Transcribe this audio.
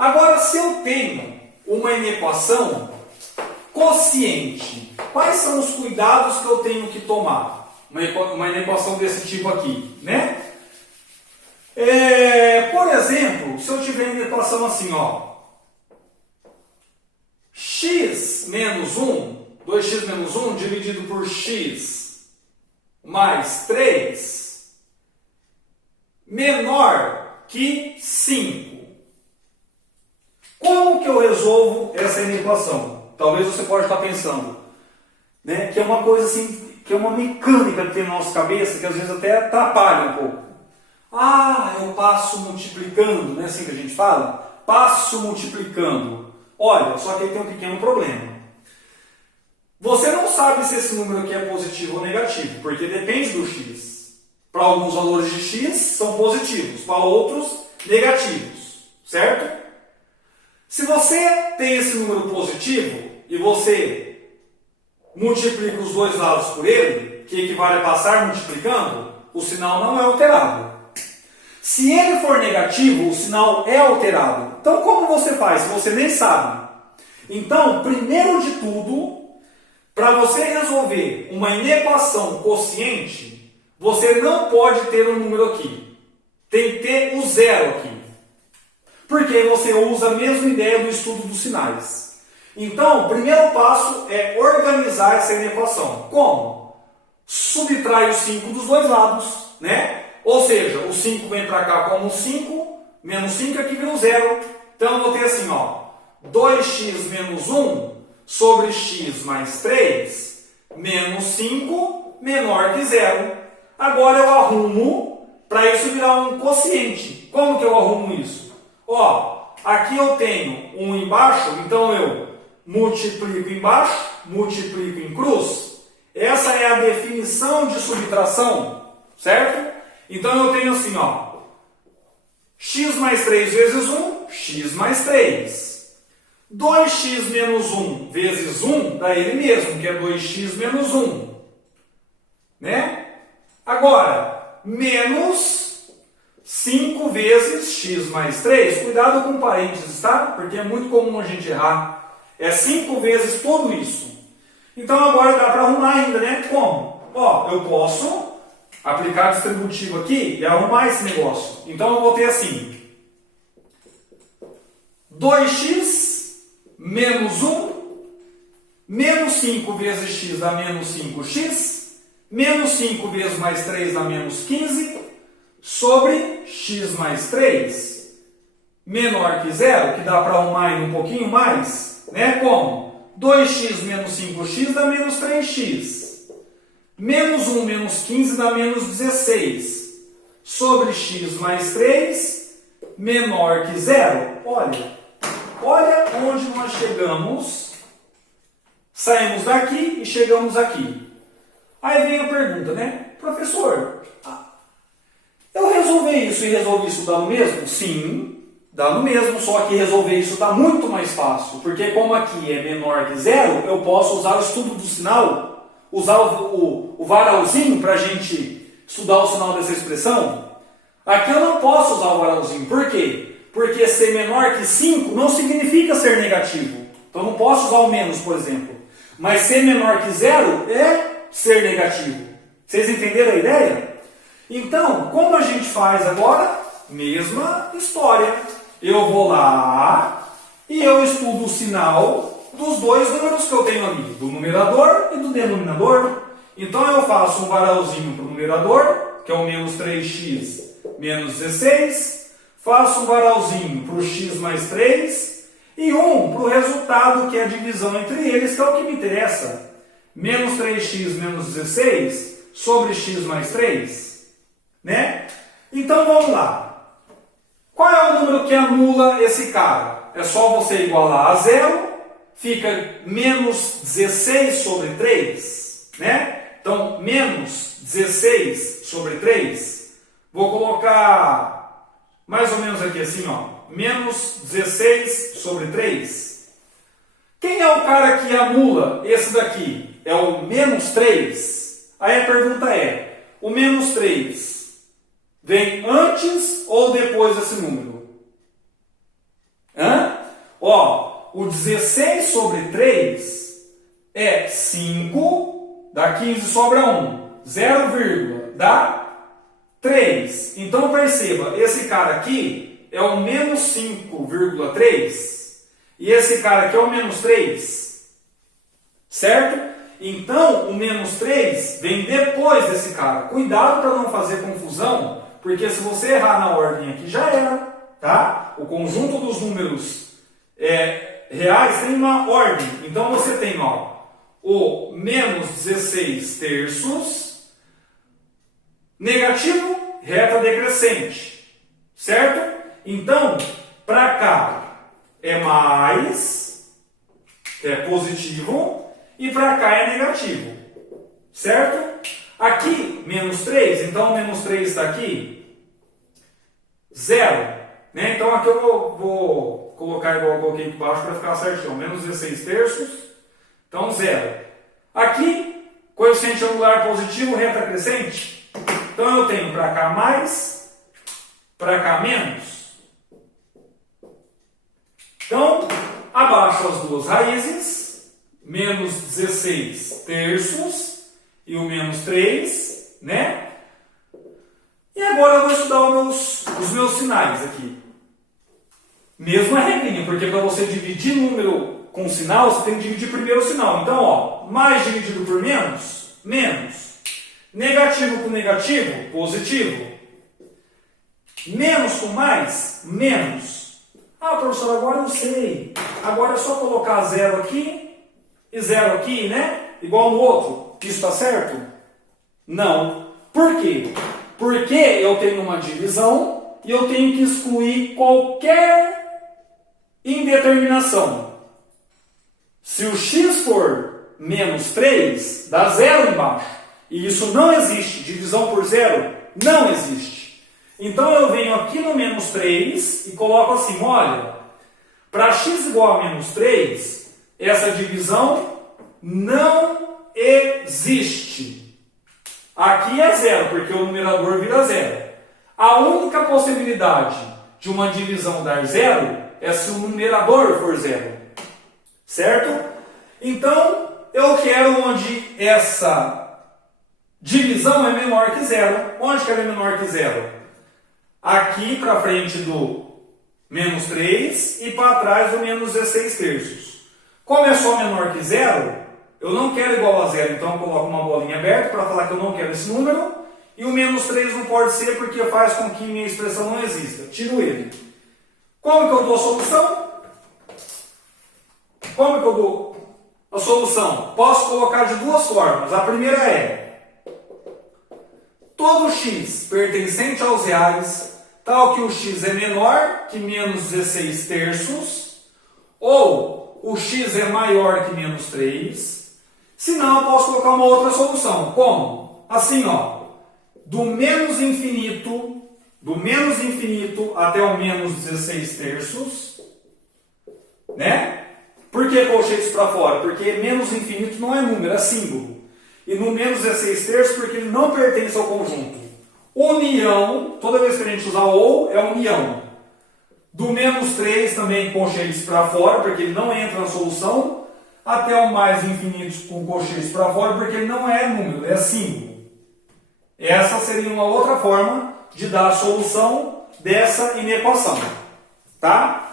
Agora, se eu tenho uma inequação quociente, quais são os cuidados que eu tenho que tomar? Uma inequação desse tipo aqui, né? Por exemplo, se eu tiver uma equação assim, ó, x menos 1, 2x menos 1 dividido por x mais 3 menor que 5. Como que eu resolvo essa inequação? Talvez você pode estar pensando, né, que é uma coisa assim, que é uma mecânica que tem na nossa cabeça, que às vezes até atrapalha um pouco. Ah, eu passo multiplicando, não é assim que a gente fala? Passo multiplicando. Olha, só que aí tem um pequeno problema. Você não sabe se esse número aqui é positivo ou negativo, porque depende do x. Para alguns valores de x são positivos, para outros negativos, certo? Se você tem esse número positivo e você multiplica os dois lados por ele, que equivale a passar multiplicando, o sinal não é alterado. Se ele for negativo, o sinal é alterado. Então, como você faz se você nem sabe? Então, primeiro de tudo, para você resolver uma inequação quociente, você não pode ter um número aqui. Tem que ter o zero aqui. Porque você usa a mesma ideia do estudo dos sinais. Então, o primeiro passo é organizar essa inequação. Como? Subtrai o 5 dos dois lados, né? Ou seja, o 5 vem para cá como 5, menos 5 aqui vira um zero. Então eu vou ter assim, ó, 2x menos 1 sobre x mais 3, menos 5 menor que zero. Agora eu arrumo para isso virar um quociente. Como que eu arrumo isso? Ó, aqui eu tenho 1 embaixo, então eu multiplico embaixo, multiplico em cruz. Essa é a definição de subtração, certo? Então eu tenho assim, ó, x mais 3 vezes 1, x mais 3. 2x menos 1 vezes 1 dá ele mesmo, que é 2x menos 1. Né? Agora, menos 5 vezes x mais 3. Cuidado com parênteses, tá? Porque é muito comum a gente errar. É 5 vezes tudo isso. Então agora dá para arrumar ainda, né? Como? Ó, eu posso aplicar distributivo aqui e arrumar esse negócio. Então eu vou ter assim, 2x menos 1, menos 5 vezes x dá menos 5x, menos 5 vezes mais 3 dá menos 15, sobre x mais 3, menor que zero, que dá para arrumar ainda um pouquinho mais, né? Como? 2x menos 5x dá menos 3x. Menos 1 menos 15 dá menos 16. Sobre x mais 3, menor que zero. Olha onde nós chegamos. Saímos daqui e chegamos aqui. Aí vem a pergunta, né? Professor, eu resolvi isso e resolvi isso dá no mesmo? Sim, dá no mesmo, só que resolver isso dá muito mais fácil. Porque como aqui é menor que zero, eu posso usar o estudo do sinal, usar o varalzinho para a gente estudar o sinal dessa expressão. Aqui eu não posso usar o varalzinho. Por quê? Porque ser menor que 5 não significa ser negativo. Então eu não posso usar o menos, por exemplo. Mas ser menor que 0 é ser negativo. Vocês entenderam a ideia? Então, como a gente faz agora? Mesma história. Eu vou lá e eu estudo o sinal dos dois números que eu tenho ali, do numerador e do denominador. Então eu faço um varalzinho para o numerador, que é o menos 3x menos 16. Faço um varalzinho para o x mais 3. E um para o resultado, que é a divisão entre eles, que é o que me interessa. Menos 3x menos 16 sobre x mais 3. Né? Então vamos lá. Qual é o número que anula esse cara? É só você igualar a zero. Fica menos 16 sobre 3, né? Então, menos 16 sobre 3. Vou colocar mais ou menos aqui assim, ó. Menos 16 sobre 3. Quem é o cara que anula esse daqui? É o menos 3? Aí a pergunta é, o menos 3 vem antes ou depois desse número? Hã? Ó, o 16 sobre 3 é 5, dá 15 sobra 1, 0, dá 3. Então perceba, esse cara aqui é o menos 5,3 e esse cara aqui é o menos 3, certo? Então o menos 3 vem depois desse cara. Cuidado para não fazer confusão, porque se você errar na ordem aqui já era, tá? O conjunto dos números reais tem uma ordem. Então você tem, ó, o menos 16 terços, negativo, reta decrescente, certo? Então, para cá é mais, é positivo, e para cá é negativo, certo? Aqui, menos 3, então o menos 3 está aqui, 0, né? Então aqui eu vou colocar igual eu coloquei aqui embaixo para ficar certinho, menos 16 terços, então 0. Aqui, coeficiente angular positivo, reta crescente, então eu tenho para cá mais, para cá menos. Então, abaixo as duas raízes, menos 16 terços e o menos 3, né? E agora eu vou estudar os meus sinais aqui. Mesma regrinha, porque para você dividir número com sinal, você tem que dividir primeiro o sinal. Então, ó, mais dividido por menos, menos. Negativo com negativo, positivo. Menos com mais, menos. Ah, professor, agora eu sei. Agora é só colocar 0 aqui e 0 aqui, né? Igual no outro. Isso está certo? Não. Por quê? Porque eu tenho uma divisão e eu tenho que excluir qualquer indeterminação. Se o x for menos 3, dá 0 embaixo. E isso não existe. Divisão por 0 não existe. Então eu venho aqui no menos 3 e coloco assim, olha, para x igual a menos 3, essa divisão não existe. Aqui é 0, porque o numerador vira 0. A única possibilidade de uma divisão dar 0 é se o numerador for 0. Certo? Então, eu quero onde essa divisão é menor que 0. Onde que ela é menor que 0? Aqui para frente do menos 3 e para trás do menos 16 terços. Como é só menor que 0, eu não quero igual a 0, então eu coloco uma bolinha aberta para falar que eu não quero esse número. E o menos 3 não pode ser porque faz com que minha expressão não exista. Tiro ele. Como que eu dou a solução? Como que eu dou a solução? Posso colocar de duas formas. A primeira é: todo x pertencente aos reais, tal que o x é menor que menos 16 terços, ou o x é maior que menos 3. Se não, eu posso colocar uma outra solução. Como? Assim, ó. Do menos infinito até o menos 16 terços, né? Por que eu coloquei isso para fora? Porque menos infinito não é número, é símbolo. E no menos 16 terços porque ele não pertence ao conjunto. União, toda vez que a gente usar ou, é união. Do menos 3 também colchetes para fora, porque ele não entra na solução, até o mais infinito com colchetes para fora, porque ele não é número, é símbolo. Essa seria uma outra forma de dar a solução dessa inequação. Tá?